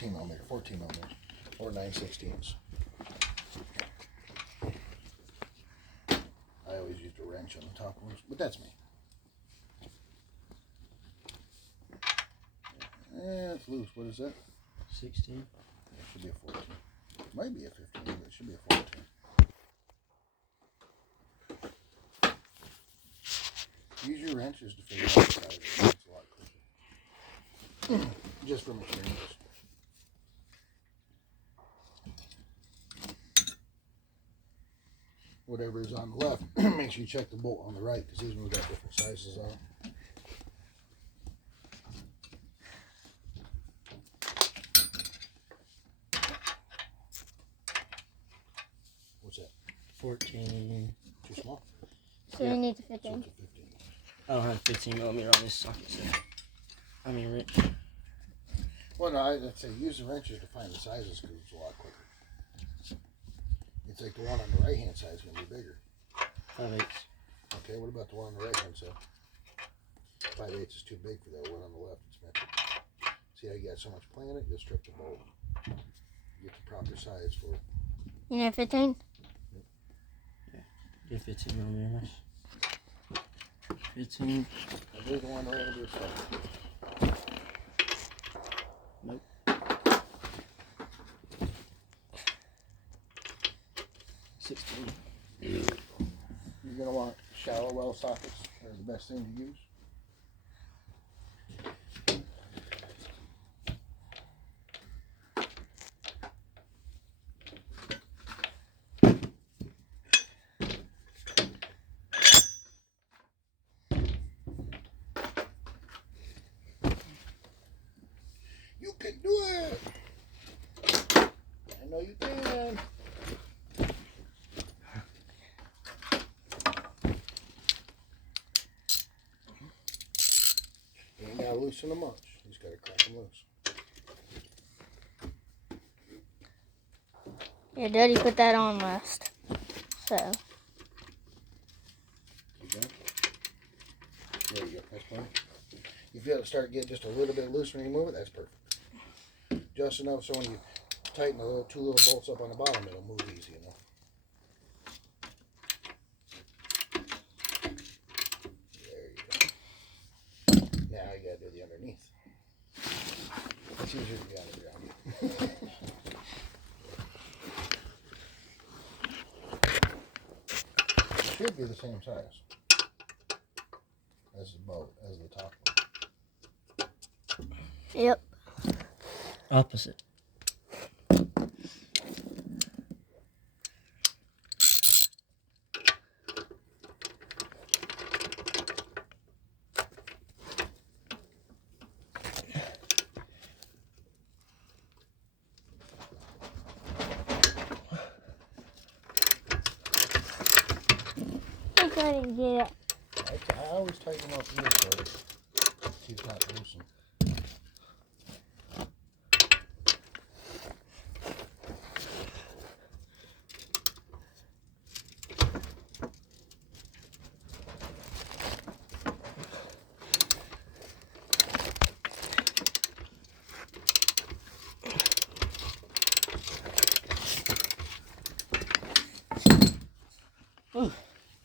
millimeter, 14 millimeters, or 9/16. I always used a wrench on the top ones, but that's me. It's loose. What is that? 16. It should be a 14. Might be a 15, but it should be a 14. Use your wrenches to figure out the size. It's a lot quicker. Just from experience. Whatever is on the left, make sure you check the bolt on the right, because these ones got different sizes on. What's that? 14. Too small? So we need to So 15. it's a 15. I don't have 15 millimeter on this socket set. I mean wrench. Well, no, I'd say use the wrenches to find the sizes, because it's a lot quicker. It's like the one on the right hand side is going to be bigger. 5/8. Okay, what about the one on the right hand side? 5/8 is too big for that one on the left. It's metric. See how you got so much play in it? You'll strip the bolt. Get the proper size for it. You know 15? Get 15 millimeter mesh. 15. I believe the one right will be a size. Nope. 16. You're going to want shallow well sockets. They're the best thing to use. You can do it! I know you can. You ain't gotta loosen them much. You just gotta crack them loose. Yeah, Daddy put that on last. So, Keep going. There you go. That's fine. You feel it start getting just a little bit loose when you move it, that's perfect. Just enough so when you tighten the two little bolts up on the bottom, it'll move easy enough. There you go. Now you gotta do the underneath. It's easier to be on the ground. Should be the same size as the boat, as the top one. yep. Opposite. I gotta get it. I always tighten them up in this way. Keep not loosen.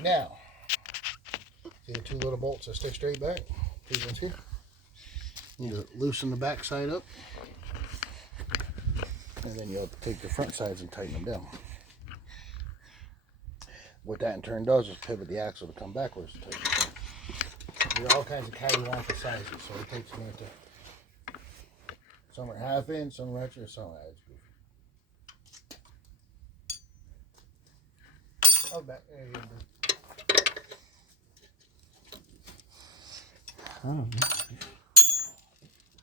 Now, see the two little bolts that stay straight back? These ones here. You need to loosen the back side up. And then you'll take the front sides and tighten them down. What that in turn does is pivot the axle to come backwards to tighten it down. There are all kinds of cattywampus sizes, so it takes a minute to. Some are half inch, some are extra, some are it's goofy. Oh, back there you go. I don't know.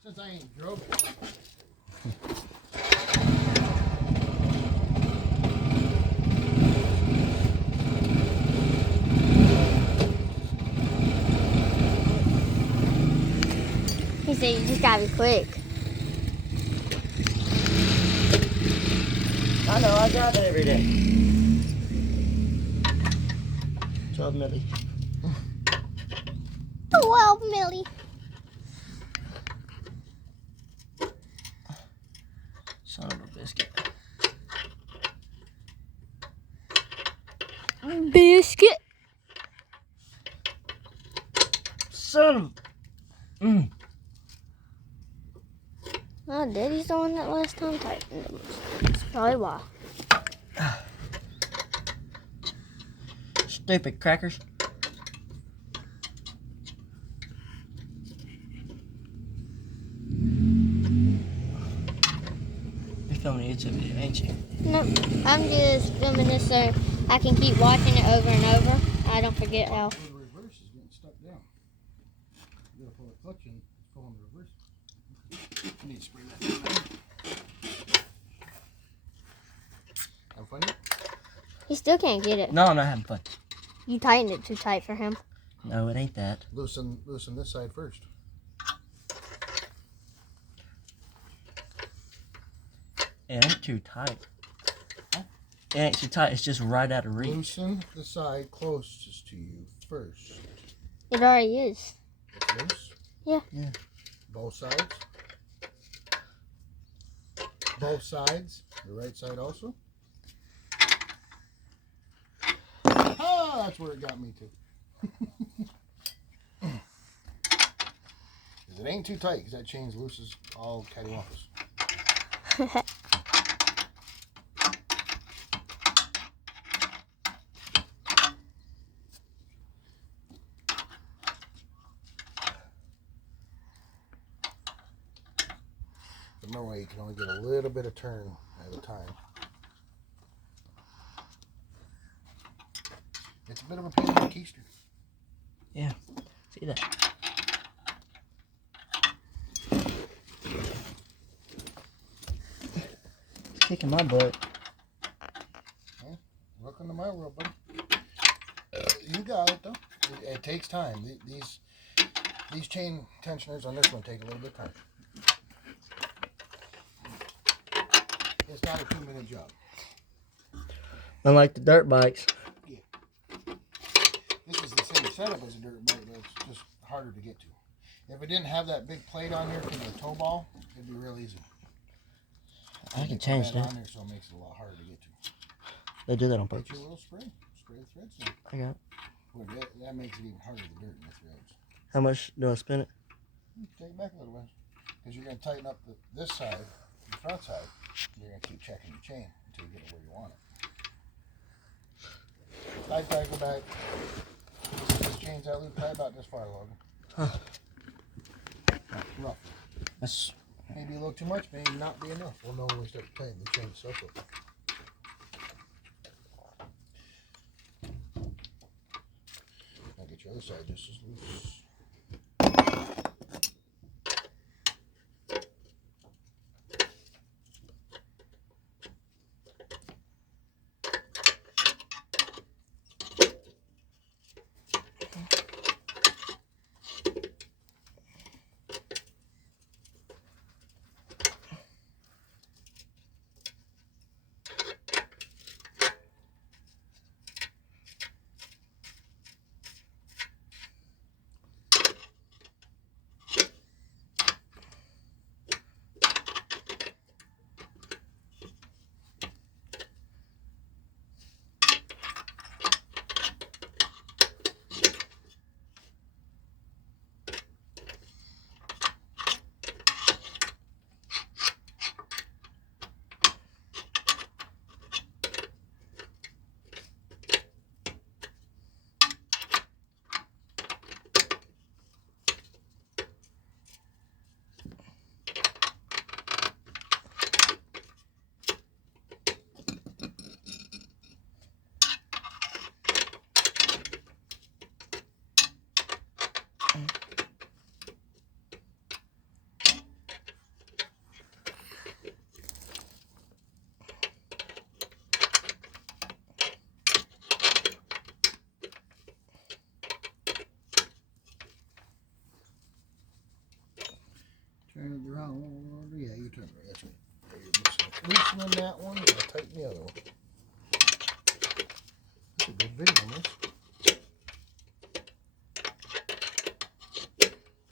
Since I ain't drove it. He said you just gotta be quick. I know, I drive it every day. 12 milli. 12 milli. Son of a biscuit. Biscuit. Son of. Oh, Daddy's the one that last time tightened them. That's probably why. Stupid crackers. You're filming a YouTube video, ain't you? Nope. I'm just filming this so I can keep watching it over and over. I don't forget how. The reverse is getting stuck down. You gotta pull the clutch in, it's pulling the reverse. You need to spray that down. Have fun yet? He still can't get it. No, I'm not having fun. You tightened it too tight for him. No, it ain't that. Loosen this side first. It ain't too tight. It ain't too tight. It's just right out of reach. Loosen the side closest to you first. It already is. It's loose? Yeah. Yeah. Both sides? Both sides? The right side also? Ah, that's where it got me to. 'Cause it ain't too tight, because that chain looses all cattywampus. Remember, you can only get a little bit of turn at a time. It's a bit of a pain in the keister. See that? It's kicking my butt. Welcome to my world, buddy. You got it though. It takes time. These chain tensioners on this one take a little bit of time. It's not a 2-minute job. Unlike the dirt bikes. This is the same setup as a dirt bike, but it's just harder to get to. If it didn't have that big plate on here for the toe ball, it'd be real easy. I can Put change that. on there, so it makes it a lot harder to get to. They do that on Get purpose. you a little spray. Spray the threads in. I got it. Well, that makes it even harder to dirt in the threads. How much do I spin it? Take it back a little bit. Because you're going to tighten up this side, the front side. You're going to keep checking the chain until you get it where you want it. Back, go back. This chain's out loop probably about this far, Logan. Huh. Rough. That's Maybe a little too much, maybe not be enough. We'll know when we start to tighten the chain stuff up. I'll get your other side just as loose. Turn it around. Yeah, you turn it. That's right. There, you're loosening that one. And tighten the other one. That's a good video on this.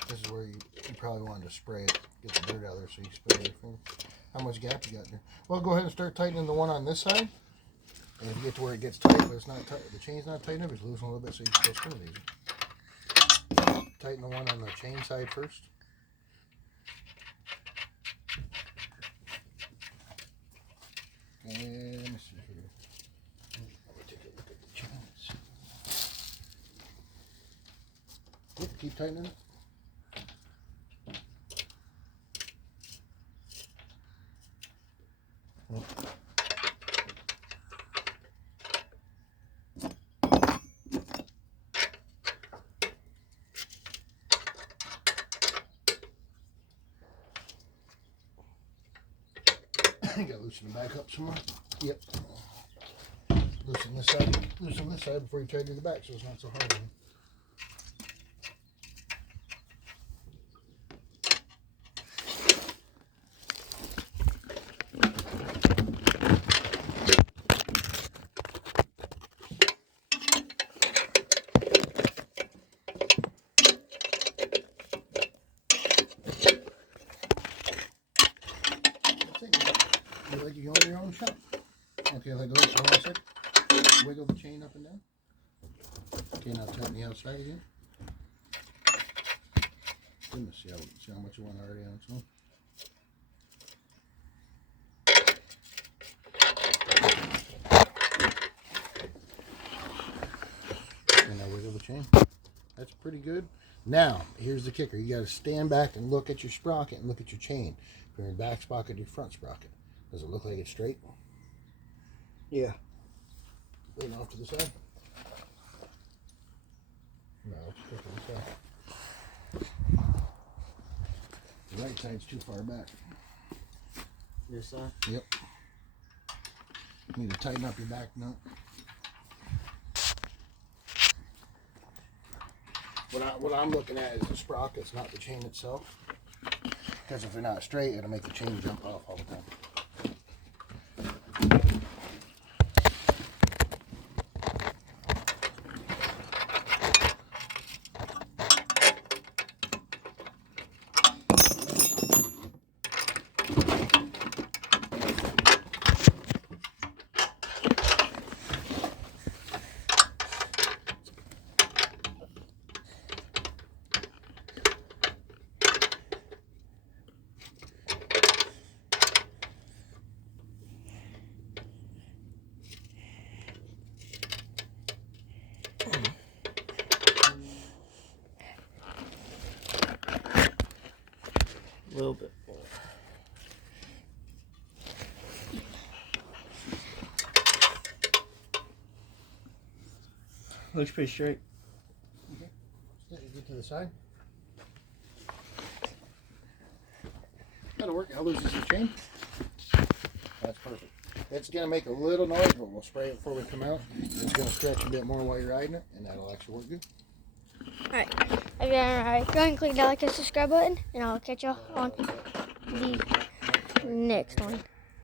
This is where you probably wanted to spray it. Get the dirt out of there so you spray your finger. how much gap you got there. Well, go ahead and start tightening the one on this side. And if you get to where it gets tight, but it's not tight, the chain's not tight enough, just loosen a little bit so you can still spin it easy. Tighten the one on the chain side first. And let me see here. Let me take a look at the chains. Yep, keep tightening it. You gotta loosen it back up some more. Yep. Loosen this side before you try to do the back so it's not so hard. You like you own your own shop. Okay, let go. Hold on a sec. Wiggle the chain up and down. Okay, now tighten the outside again. Let me see how much you want already on its own. And now wiggle the chain. That's pretty good. Now, here's the kicker. You got to stand back and look at your sprocket and look at your chain. From your back sprocket to your front sprocket. Does it look like it's straight? Yeah. Lean off to the side. No, it's straight to the side. The right side's too far back. This side? Yep. You need to tighten up your back nut. What I'm looking at is the sprockets, not the chain itself. Because if they're not straight, it'll make the chain jump off all the time. A little bit more. Looks pretty straight. Okay. Get to the side. That'll work. How loose is the chain? That's perfect. It's going to make a little noise, but we'll spray it before we come out. It's going to stretch a bit more while you're riding it, and that'll actually work good. Alright. Alright. Go ahead and click that like and subscribe button, and I'll catch y'all on the next one.